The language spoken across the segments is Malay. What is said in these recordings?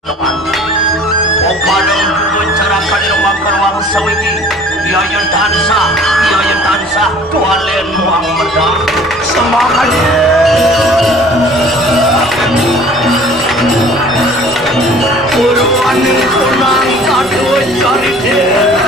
teman opada mencarakan makan wang sawiki biaya tansah tualen wang medang semangatnya buruan kunang kaduan cari dia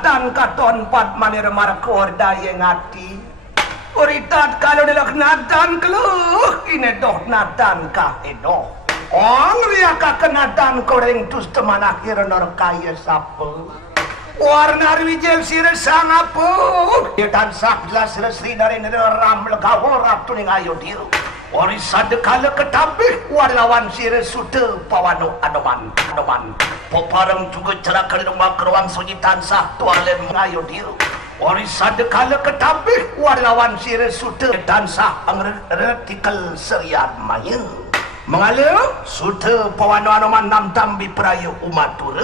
nadan katon pat manir markor daya ngati uritat kalau dilak nadan keluh ini doh nadan kah edoh ong ria kakenadan koreng tus teman akhir nor kaya sapu warna wijel sire sangapu dan sak jelas resri dari ram legawor tuning ayo diru ori sadekala ketabih warlawan sire sude pawano adoman popareng juga cerak kalirumah keruang sunyi tansah tualen ngayo diru ori sadekala ketabih warlawan sire sude tansah angretikal serian mayen mengalir sude pawano adoman nam tambi perayu umatur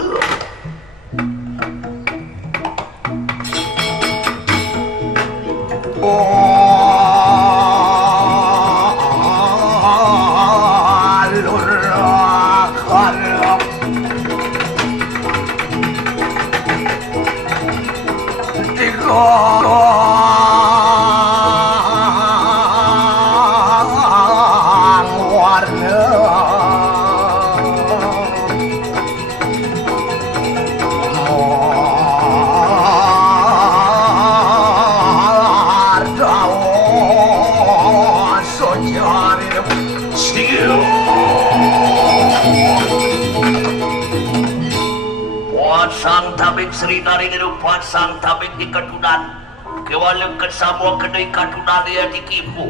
Sri nari nirupat sang tabik di katunan kewalang kesamua kedai katunan dia dikipu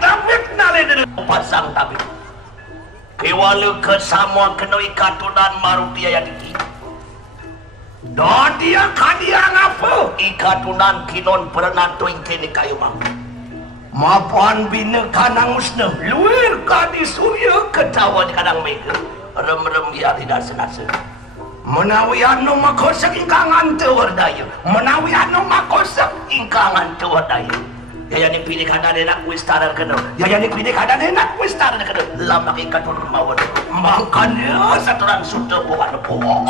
Tabik nari nirupat sang tabik kewalau kesamua kenoi katunan maru dia yang diki dan dia kadia ngapa ikatunan kinon pernah tuing kini kayu mang mapan bina kanang musnah luir kadi surya ketawa di kadang mega rem-rem dia tidak senasa menawi anu makosak ingkangan tewardaya menawi anu makosak ingkangan tewardaya Yayani pilih kadang enak wistaran kena. Yayani pilih kadang enak wistaran kena. Lama kita turun mawar. Makanya saturan sudah buat buat.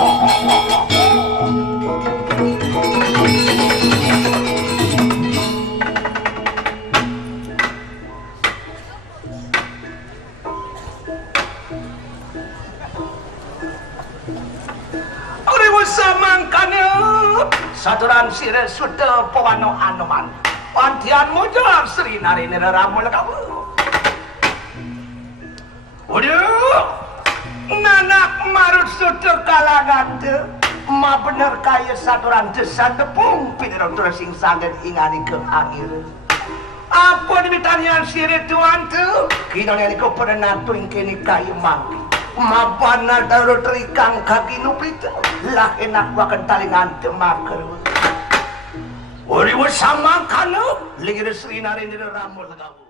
Orang samangkanya saturan sire sudah pawano anuman. Pantian mujar Sri nari neramu lekabu. Udah, nanak marut sudah kalagate, ma bener kaya saturan desa tepung pinero terusing sangat ingani ke akhir. Apa dimitanya siri tuan tu? Kino ni ko pernah tuing kini kaya mangki. Ma panal taruh terikang kaki nupita, lah enak wakan talingan temakar. Ori sama kanu, lagi Sri nari neramu lekabu.